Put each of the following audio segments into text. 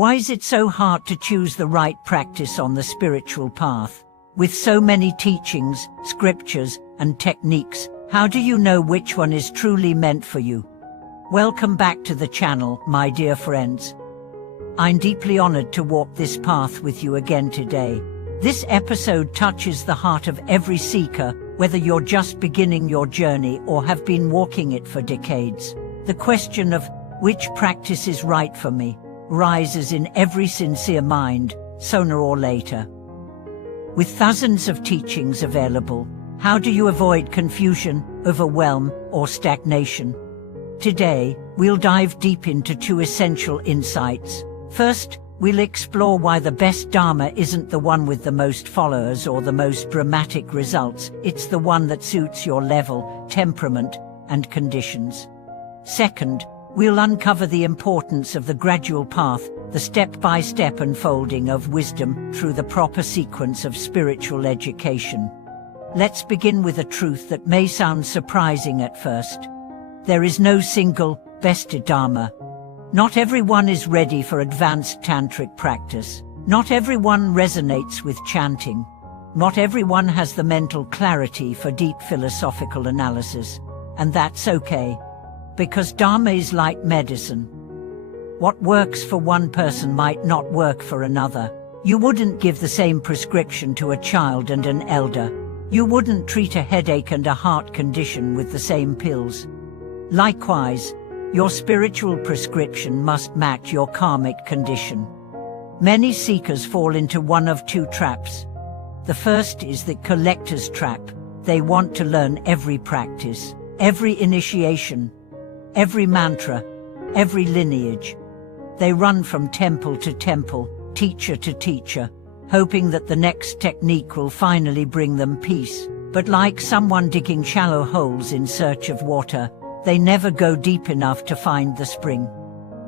Why is it so hard to choose the right practice on the spiritual path? With so many teachings, scriptures, and techniques, how do you know which one is truly meant for you? Welcome back to the channel, my dear friends. I'm deeply honored to walk this path with you again today. This episode touches the heart of every seeker, whether you're just beginning your journey or have been walking it for decades. The question of which practice is right for me rises in every sincere mind, sooner or later. With thousands of teachings available, how do you avoid confusion, overwhelm, or stagnation? Today, we'll dive deep into two essential insights. First, we'll explore why the best Dharma isn't the one with the most followers or the most dramatic results. It's the one that suits your level, temperament, and conditions. Second, we'll uncover the importance of the gradual path, the step-by-step unfolding of wisdom through the proper sequence of spiritual education. Let's begin with a truth that may sound surprising at first. There is no single, best Dharma. Not everyone is ready for advanced tantric practice. Not everyone resonates with chanting. Not everyone has the mental clarity for deep philosophical analysis. And that's okay. Because Dharma is like medicine. What works for one person might not work for another. You wouldn't give the same prescription to a child and an elder. You wouldn't treat a headache and a heart condition with the same pills. Likewise, your spiritual prescription must match your karmic condition. Many seekers fall into one of two traps. The first is the collector's trap. They want to learn every practice, every initiation, every mantra, every lineage. They run from temple to temple, teacher to teacher, hoping that the next technique will finally bring them peace. But like someone digging shallow holes in search of water, they never go deep enough to find the spring.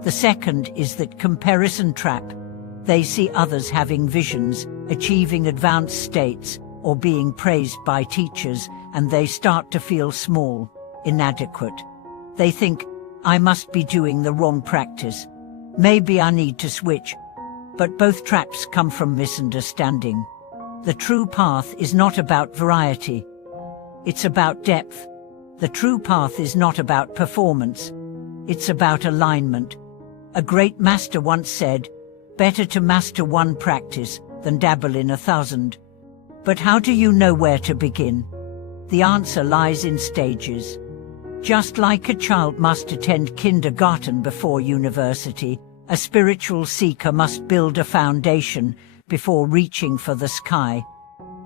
The second is the comparison trap. They see others having visions, achieving advanced states, or being praised by teachers, and they start to feel small, inadequate. They think, I must be doing the wrong practice. Maybe I need to switch. But both traps come from misunderstanding. The true path is not about variety. It's about depth. The true path is not about performance. It's about alignment. A great master once said, better to master one practice than dabble in 1,000. But how do you know where to begin? The answer lies in stages. Just like a child must attend kindergarten before university, a spiritual seeker must build a foundation before reaching for the sky.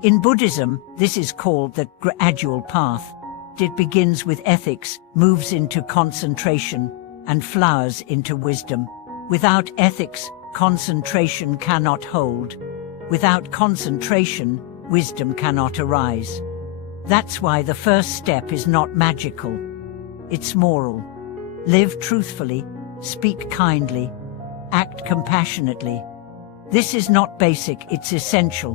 In Buddhism, this is called the gradual path. It begins with ethics, moves into concentration, and flowers into wisdom. Without ethics, concentration cannot hold. Without concentration, wisdom cannot arise. That's why the first step is not magical. It's moral. Live truthfully, speak kindly, act compassionately. This is not basic, it's essential.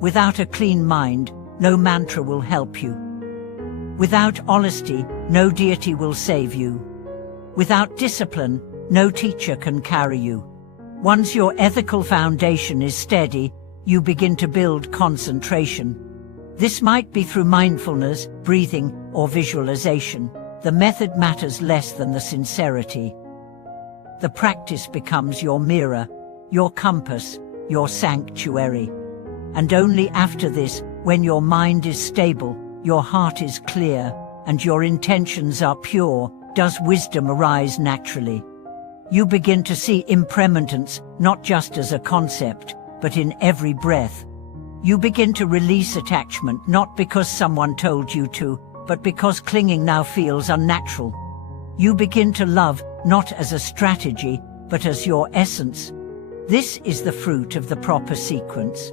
Without a clean mind, no mantra will help you. Without honesty, no deity will save you. Without discipline, no teacher can carry you. Once your ethical foundation is steady, you begin to build concentration. This might be through mindfulness, breathing, or visualization. The method matters less than the sincerity. The practice becomes your mirror, your compass, your sanctuary. And only after this, when your mind is stable, your heart is clear, and your intentions are pure, does wisdom arise naturally. You begin to see impermanence not just as a concept, but in every breath. You begin to release attachment not because someone told you to, but because clinging now feels unnatural. You begin to love not as a strategy, but as your essence. This is the fruit of the proper sequence.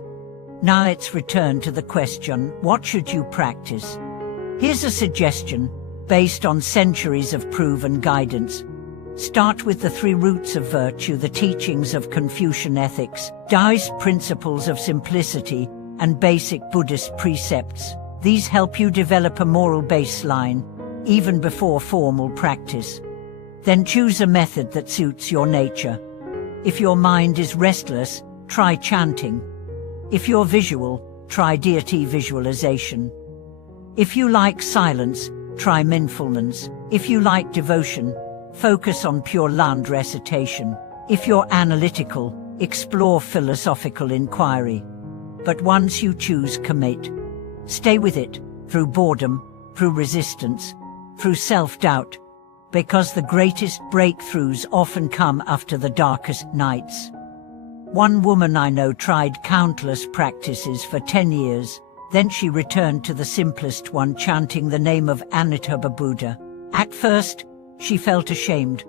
Now let's return to the question, what should you practice? Here's a suggestion, based on centuries of proven guidance. Start with the 3 roots of virtue, the teachings of Confucian ethics, Taoist principles of simplicity, and basic Buddhist precepts. These help you develop a moral baseline, even before formal practice. Then choose a method that suits your nature. If your mind is restless, try chanting. If you're visual, try deity visualization. If you like silence, try mindfulness. If you like devotion, focus on Pure Land recitation. If you're analytical, explore philosophical inquiry. But once you choose, commit. Stay with it, through boredom, through resistance, through self-doubt, because the greatest breakthroughs often come after the darkest nights. One woman I know tried countless practices for 10 years, then she returned to the simplest one, chanting the name of Amitabha Buddha. At first, she felt ashamed,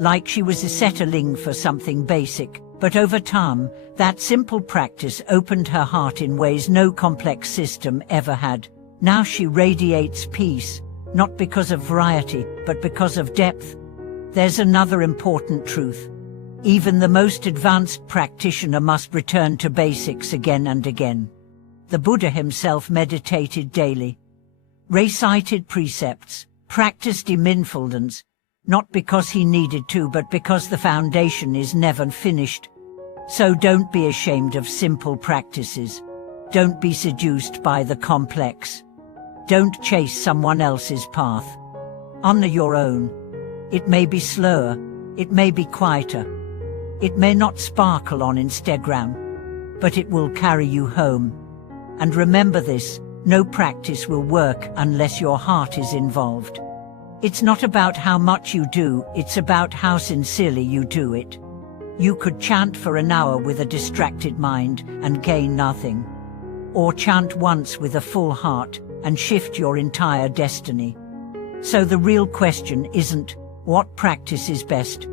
like she was settling for something basic, but over time, that simple practice opened her heart in ways no complex system ever had. Now she radiates peace, not because of variety, but because of depth. There's another important truth. Even the most advanced practitioner must return to basics again and again. The Buddha himself meditated daily, recited precepts, practiced mindfulness, not because he needed to, but because the foundation is never finished. So don't be ashamed of simple practices. Don't be seduced by the complex. Don't chase someone else's path. Honor your own. It may be slower, it may be quieter, it may not sparkle on Instagram, but it will carry you home. And remember this, no practice will work unless your heart is involved. It's not about how much you do, it's about how sincerely you do it. You could chant for an hour with a distracted mind and gain nothing. Or chant once with a full heart and shift your entire destiny. So the real question isn't, what practice is best?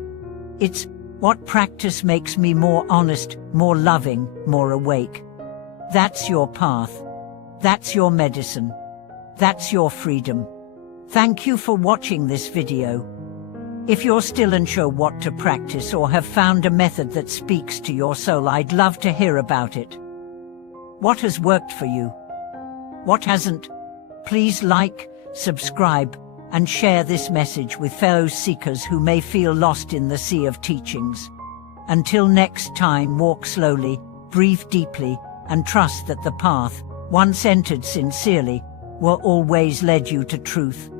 It's, what practice makes me more honest, more loving, more awake? That's your path. That's your medicine. That's your freedom. Thank you for watching this video. If you're still unsure what to practice or have found a method that speaks to your soul, I'd love to hear about it. What has worked for you? What hasn't? Please like, subscribe, and share this message with fellow seekers who may feel lost in the sea of teachings. Until next time, walk slowly, breathe deeply, and trust that the path, once entered sincerely, will always lead you to truth.